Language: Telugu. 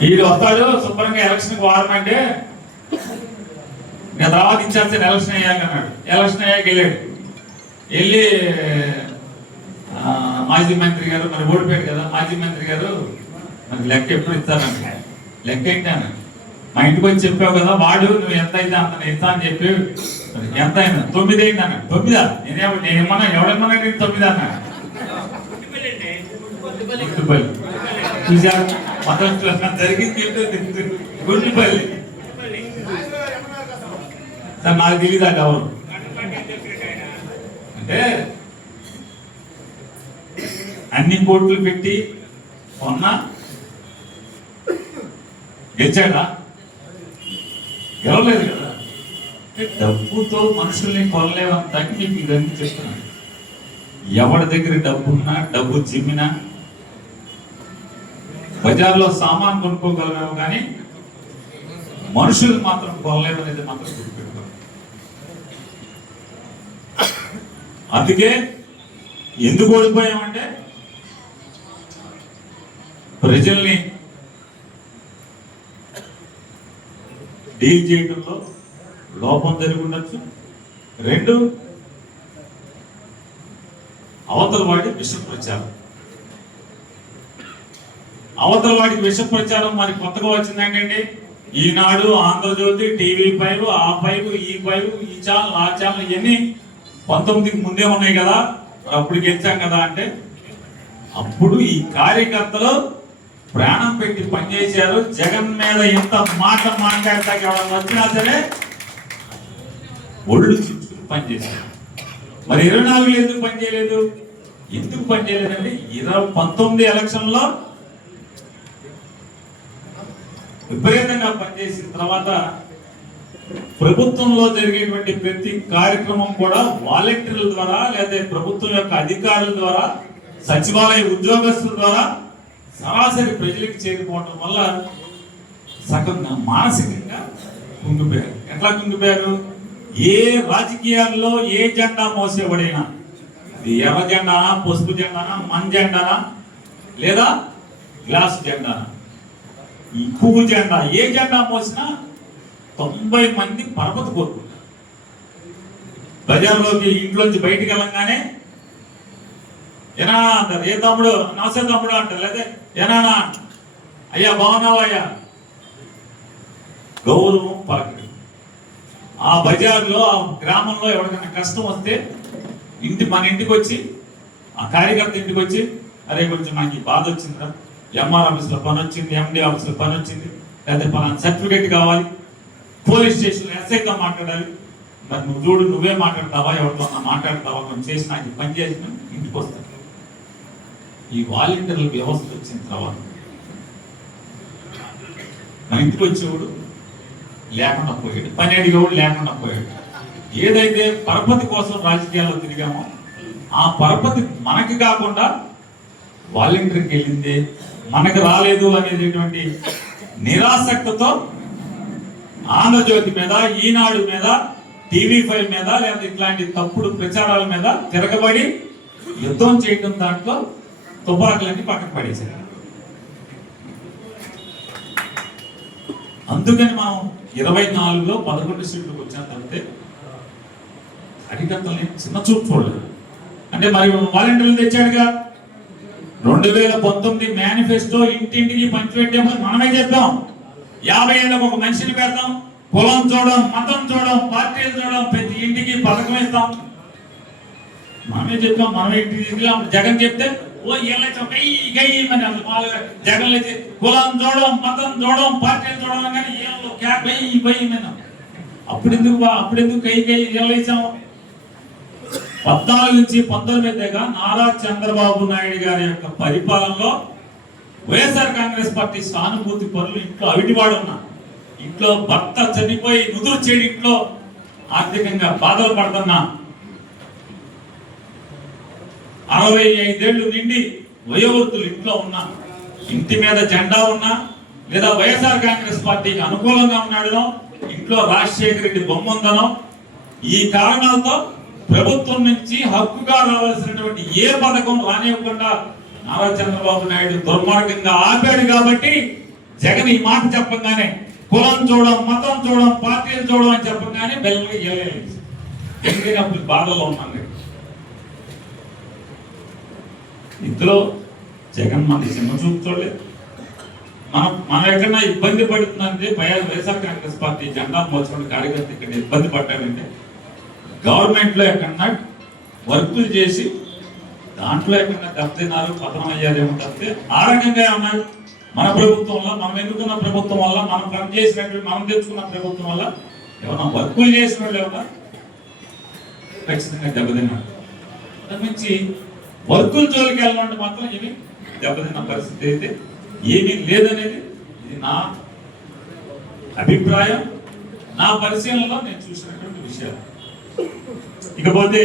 వీడు వస్తాడు శుభ్రంగా ఎలక్షన్కి వాడమంటే నేను తర్వాత ఇచ్చాల్సిన ఎలక్షన్ అయ్యాక అన్నాడు. ఎలక్షన్ అయ్యాక వెళ్ళాడు. వెళ్ళి మాజీ మంత్రి గారు మరి ఓడిపోయాడు కదా, మాజీ మంత్రి గారు మనకి లెక్క ఎప్పుడు ఇస్తానంట. లెక్క ఏంటి అన్న, మా ఇంటికి వచ్చి చెప్పావు కదా, వాడు నువ్వు ఎంత అయితే అంత నేను ఇస్తా అని చెప్పి ఎంత అయినా 9 అయింది అన్నాడు. 9 నేనేమన్నా ఎవడేమన్నా 9 అన్నాడు. చూసారు మొత్తం జరిగింది గుంటుపల్లి సార్, నాకు తెలియదు అట ఎవరు అంటే అన్ని కోట్లు పెట్టి కొన్నా గెలిచాడా? గెలవలేదు కదా. డబ్బుతో మనుషుల్ని కొనలేవంతాకి మీకు ఇవన్నీ చెప్తున్నాను. ఎవరి దగ్గర డబ్బు ఉన్నా, డబ్బు జిమ్మినా, బజార్లో సామాన్ కొనుక్కోగలమేమో కానీ మనుషులు మాత్రం కొనలేము అనేది మాత్రం గుర్తుపెట్టుకోవాలి. అందుకే ఎందుకు ఓడిపోయామంటే ప్రజల్ని డీల్ చేయడంలో లోపం జరిగి ఉండొచ్చు. 2 అవతల వాడి విష ప్రచారం. అవతల వాడికి విష ప్రచారం మరి కొత్తగా వచ్చింది ఏంటండి, ఈనాడు, ఆంధ్రజ్యోతి, TV5, ఆ 5, ఈ 5, ఈ ఛానల్, ఆ ఛానల్, ఇవన్నీ 19కి ముందే ఉన్నాయి కదా, అప్పుడు గెలిచాం కదా అంటే అప్పుడు ఈ కార్యకర్తలు ప్రాణం పెట్టి పనిచేశారు. జగన్ మీద ఎంత మాట మాట్లాడతాకి ఎవరైనా వచ్చినా సరే ఒళ్ళు చుట్టుకుని పనిచేశారు. మరి 24 ఎందుకు పనిచేయలేదు? ఎందుకు పనిచేయలేదండి? 19 ఎలక్షన్లో విపరీతంగా పనిచేసిన తర్వాత ప్రభుత్వంలో జరిగేటువంటి ప్రతి కార్యక్రమం కూడా వాలంటీర్ల ద్వారా లేదా ప్రభుత్వం యొక్క అధికారుల ద్వారా, సచివాలయ ఉద్యోగస్తుల ద్వారా సరాసరి ప్రజలకు చేరిపోవడం వల్ల సగంగా మానసికంగా కుంగిపోయారు. ఎట్లా కుంగిపోయారు? ఏ రాజకీయాల్లో ఏ జెండా మోసేవాడైనా, అది ఎర్ర జెండానా, పసుపు జెండానా, మన జెండానా, లేదా గ్లాస్ జెండానా, ఈ పువ్వు జెండా, ఏ జెండా మోసినా 90 మంది పరపతి కోరుకుంటారు. బజార్లోకి ఇంట్లోంచి బయటికి వెళ్ళంగానే ఏనా అంటారు, ఏ తమ్ముడు, నమస్తే తమ్ముడు అంటారు, లేదా ఏనానా అయ్యా బాగున్నావయ్యా, గౌరవం పలకరి. ఆ బజార్లో, ఆ గ్రామంలో ఎవరికైనా కష్టం వస్తే మన ఇంటికి వచ్చి, ఆ కార్యకర్త ఇంటికి వచ్చి, అరే కొంచెం నాకు ఈ బాధ వచ్చిందిరా, ఎంఆర్ ఆఫీస్లో పని వచ్చింది, ఎండి ఆఫీస్లో పని వచ్చింది, లేదా పలానా సర్టిఫికేట్ కావాలి, పోలీస్ స్టేషన్లో ఎస్ఐతో మాట్లాడాలి, మరి నువ్వు చూడు, నువ్వే మాట్లాడతావా, ఎవరితో మాట్లాడతావా, కొంచెం చేసి నాకు పని చేసిన ఇంటికి వస్తాను. ఈ వాలంటీర్ల వ్యవస్థ వచ్చిన తర్వాత మన ఇంటికి వచ్చేవాడు లేకుండా పోయాడు, పని అడిగేవాడు లేకుండా పోయాడు. ఏదైతే పరపతి కోసం రాజకీయాల్లో తిరిగామో ఆ పరపతి మనకి కాకుండా వాలంటీర్కి వెళ్ళింది, మనకు రాలేదు అనేటువంటి నిరాసక్తితో ఆంధ్రజ్యోతి మీద, ఈనాడు మీద, TV5 మీద, లేదా ఇట్లాంటి తప్పుడు ప్రచారాల మీద తిరగబడి యుద్ధం చేయడం, దాంట్లో తుపాకులన్నీ పక్కకు పడేశారు. అందుకని మనం 24లో 11 సీట్లకు వచ్చిన తర్వాత కార్యకర్తల్ని చిన్న చూపు చూడలేదు. అంటే మరి వాలంటీర్లు తెచ్చాడుగా. 2019 మేనిఫెస్టో ఇంటింటికి పంచిపెట్టామని మనమే చెప్పాం. 50 ఏళ్ళకు ఒక మనిషిని పెడతాం, కులం చూడడం, మతం చూడడం, పార్టీలు చూడడం, ప్రతి ఇంటికి పథకం ఇస్తాం మనమే చెప్పాం. మనమే ఇంటికి జగన్ చెప్తే ఓ ఇలా జగన్ కులం చూడడం, మతం చూడడం, పార్టీలు చూడడం, కానీ అప్పుడెందుకు కై ఇచ్చాము? 14 నుంచి 19 నారా చంద్రబాబు నాయుడు గారి యొక్క పరిపాలనలో వైఎస్ఆర్ కాంగ్రెస్ పార్టీ సానుభూతి పనులు ఇంట్లో అవిటివాడు ఉన్నా, ఇంట్లో భర్త చనిపోయి నుదురు చేయడం, ఇంట్లో ఆర్థికంగా బాధలు పడుతున్నా, 65 ఏళ్ళు నిండి వయోవృద్ధులు ఇంట్లో ఉన్నా, ఇంటి మీద జెండా ఉన్నా, లేదా వైఎస్ఆర్ కాంగ్రెస్ పార్టీకి అనుకూలంగా ఉన్నాడనో, ఇంట్లో రాజశేఖర రెడ్డి బొమ్మ ఉందనో, ఈ కారణాలతో ప్రభుత్వం నుంచి హక్కుగా రావాల్సినటువంటి ఏ పథకం రానివ్వకుండా నారా చంద్రబాబు నాయుడు దుర్మార్గంగా ఆపాడు కాబట్టి జగన్ ఈ మాట చెప్పగానే కులం చూడడం, మతం చూడడం, పార్టీలు చూడడం అని చెప్పగానే బెల్లగా ఇవ్వలేదు. ఎందుకని అప్పుడు బాధలో ఉన్నాను. ఇందులో జగన్ మన చిన్న చూపు చూడలేదు. మనం ఎక్కడన్నా ఇబ్బంది పడుతుందంటే వైఎస్ఆర్ కాంగ్రెస్ పార్టీ జెండా మోసుకుని కార్యకర్త ఇక్కడ ఇబ్బంది పడ్డాడంటే గవర్నమెంట్ లో ఎక్కడన్నా వర్కులు చేసి దాంట్లో ఎక్కడన్నా దెబ్బతిన్నారు, పతనం అయ్యారేమో తప్పితే ఆ రకంగా ఉన్నారు. మన ప్రభుత్వంలో, మనం ఎన్నుకున్న ప్రభుత్వం వల్ల, మనం పనిచేసినట్టు మనం తెచ్చుకున్న ప్రభుత్వం వల్ల ఏమన్నా వర్కులు చేసిన వాళ్ళు ఏమన్నా ఖచ్చితంగా దెబ్బతిన్నాడు. నుంచి వర్కుల జోలికి వెళ్ళాలంటే మాత్రం ఏమి దెబ్బతిన్న పరిస్థితి అయితే ఏమీ లేదనేది ఇది నా అభిప్రాయం, నా పరిశీలనలో నేను చూసినటువంటి విషయాలు. ఇకపోతే